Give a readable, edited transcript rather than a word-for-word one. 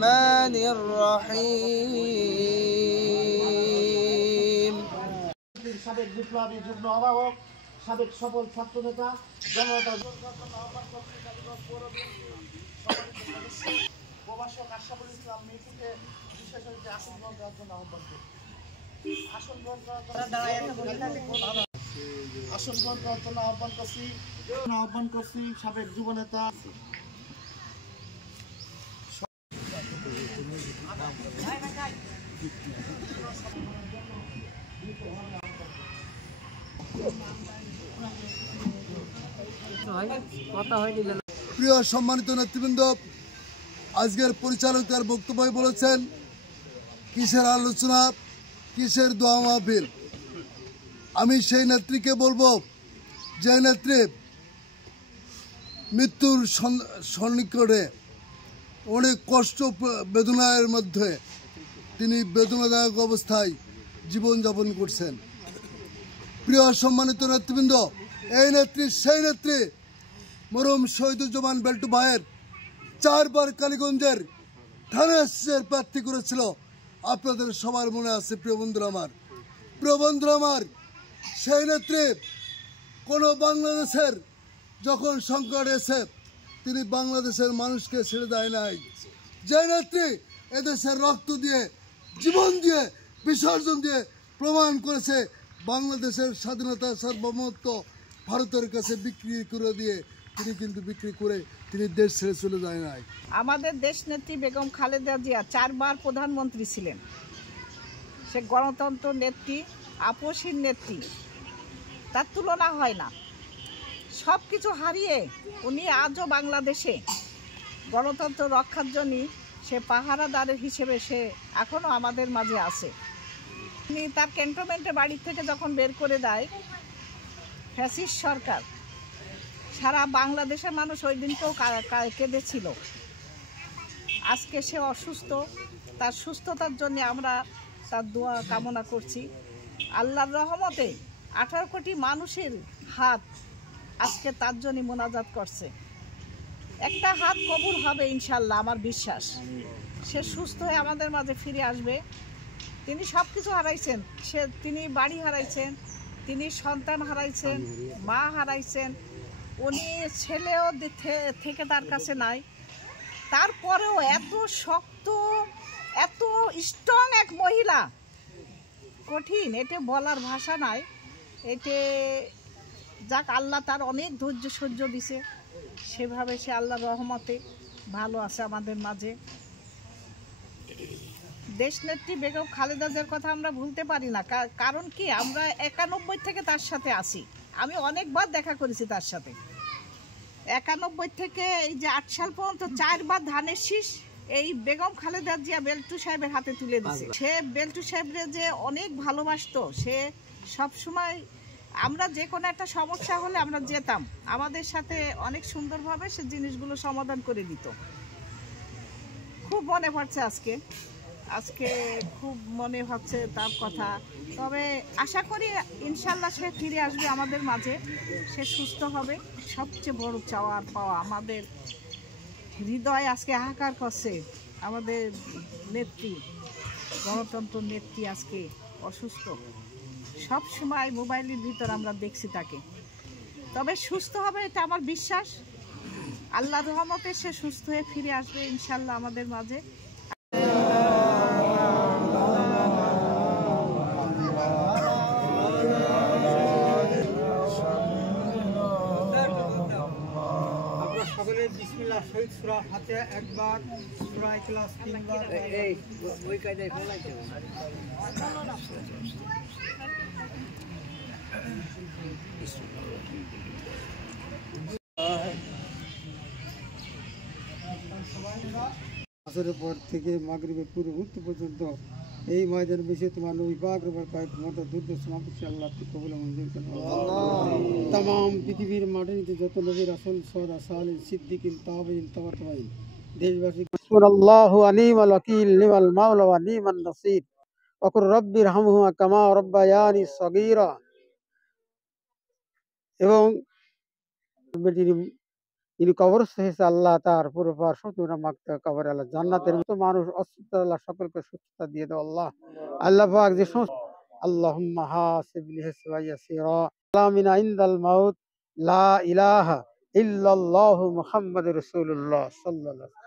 الرحمن الرحيم সাবেক বিপ্লবী যুগ্ম আহ্বায়ক সাবেক সফল ছাত্র নেতা জনতা প্রভাষক আশরাফুল ইসলাম মিতুকে বিশেষ আসন গ্রহণ করার জন্য আহ্বান করি। আসন গ্রহণ করার জন্য আহ্বান করছি সাবেক যুব নেতা প্রিয় সম্মানিত নেতৃবৃন্দ, আজকের পরিচালক তার বক্তব্যে বলেছেন কিসের আলোচনা, কিসের দোয়া মাহফিল। আমি সেই নেত্রীকে বলবো যে নেত্রী মৃত্যুর সন্নিকটে অনেক কষ্ট বেদনার মধ্যে তিনি বেদনাদায়ক অবস্থায় জীবনযাপন করছেন। প্রিয় সম্মানিত নেতৃবৃন্দ, এই নেত্রী সেই নেত্রী মরহুম শহীদুজ্জামান বেল্টু ভাইয়ের 4 বার কালীগঞ্জের থানা এসএসের প্রার্থী করেছিল। আপনাদের সবার মনে আছে প্রিয় বন্ধুরা আমার, সেই নেত্রী কোনো বাংলাদেশের যখন সংকট এসে তিনি বাংলাদেশের মানুষকে ছেড়ে দেয় নাই। যে নেত্রী এদেশের রক্ত দিয়ে, জীবন দিয়ে, বিসর্জন দিয়ে প্রমাণ করেছে বাংলাদেশের স্বাধীনতা সার্বভৌমত্ব ভারতের কাছে বিক্রি করে দিয়ে তিনি দেশ ছেড়ে চলে যায় নাই। আমাদের দেশ নেত্রী বেগম খালেদা জিয়া 4 বার প্রধানমন্ত্রী ছিলেন। সে গণতন্ত্র নেত্রী, আপসীর নেত্রী, তার তুলনা হয় না। সব কিছু হারিয়ে উনি আজও বাংলাদেশে গণতন্ত্র রক্ষার জন্য সে পাহারাদারের হিসেবে সে এখনও আমাদের মাঝে আছে। উনি তার ক্যান্টনমেন্টে বাড়ি থেকে যখন বের করে দেয় ফ্যাসিস্ট সরকার, সারা বাংলাদেশের মানুষ ওই দিনকেও কেঁদেছিল। আজকে সে অসুস্থ, তার সুস্থতার জন্য আমরা তার দোয়া কামনা করছি। আল্লাহর রহমতে 18 কোটি মানুষের হাত আজকে তার জন্য মোনাজাত করছে। একটা হাত কবুল হবে ইনশাল্লাহ, আমার বিশ্বাস। সে সুস্থ হয়ে আমাদের মাঝে ফিরে আসবে। তিনি সব কিছু হারাইছেন, তিনি বাড়ি হারাইছেন, তিনি সন্তান হারাইছেন, মা হারাইছেন, উনি ছেলেও থেকে তার কাছে নাই। তারপরেও এত শক্ত, এত স্ট্রং এক মহিলা, কঠিন, এটা বলার ভাষা নাই। এতে যাক, আল্লাহ তার অনেক ধৈর্য সহ্য দিছে, সেভাবে সে আল্লাহর রহমতে ভালো আছে আমাদের মাঝে। দেশনেত্রী বেগম খালেদা জিয়ার কথা আমরা ভুলতে পারি না। কারণ কি, আমরা 91 থেকে তার সাথে আছি। আমি অনেকবার দেখা করেছি তার সাথে। 91 থেকে এই যে 8 সাল পর্যন্ত 4 বার ধানের শীষ এই বেগম খালেদা জিয়া বেল্টু সাহেবের হাতে তুলে দিয়েছে। সে বেল্টু সাহেবরে যে অনেক ভালোবাসতো, সে সব সময় আমরা যে কোনো একটা সমস্যা হলে আমরা যেতাম, আমাদের সাথে অনেক সুন্দরভাবে সে জিনিসগুলো সমাধান করে দিত। খুব মনে পড়ছে আজকে খুব মনে হচ্ছে তার কথা। তবে আশা করি ইনশাল্লাহ সে ফিরে আসবে আমাদের মাঝে, সে সুস্থ হবে। সবচেয়ে বড় চাওয়া আর পাওয়া, আমাদের হৃদয় আজকে হাহাকার করছে। আমাদের নেত্রী, গণতন্ত্র নেত্রী আজকে অসুস্থ। সব সময় মোবাইলের ভিতর আমরা দেখছি তাকে। তবে সুস্থ হবে এটা আমার বিশ্বাস। আল্লাহর রহমতে সে সুস্থ হয়ে ফিরে আসবে ইনশাল্লাহ আমাদের মাঝে। সকলে বিসমিল্লাহ শহীদ সূরা ফাতিহা একবার, সূরা ইখলাস 3 বার। এই ওই কায়দায় ফলাইতে আসরের পর থেকে মাগরিবের পুরো মুহূর্ত পর্যন্ত এই ময়দানের বিষয়ে তোমার নবী পাক রবার কয়েক মতো দুর্দ সমাপতি আল্লাহ কবুল মঞ্জুর করেন। तमाम পৃথিবীর মাটিতে যত নবী রাসূল সোহাদা সালিহিন সিদ্দিকিন তাবিঈন তাবাঈন দেশবাসী আল্লাহু আলিমুল ওয়াকিল লিমাল মাওলা ওয়া নিমান নাসির ওয়া কুর রাব্বির হামহুমা কামা রাব্বায়ানি সগীরা। এবং যিনি কবরস্থ হয়েছে, আল্লাহ তার পুরোপার শত্রুরা মাগতে কবর আল্লাহ জান্নাতের মতো মানুষ অসুস্থ, আল্লাহ সকলকে সুস্থতা দিয়ে দাও আল্লাহ। আল্লাহ পাক যে সমস্ত আল্লাহুম্মা হাসিবনি হিসাবান ইয়াসীরা আলামিনা ইনদাল মাউত লা ইলাহা ইল্লাল্লাহু মুহাম্মাদুর রাসূলুল্লাহ সাল্লাল্লাহু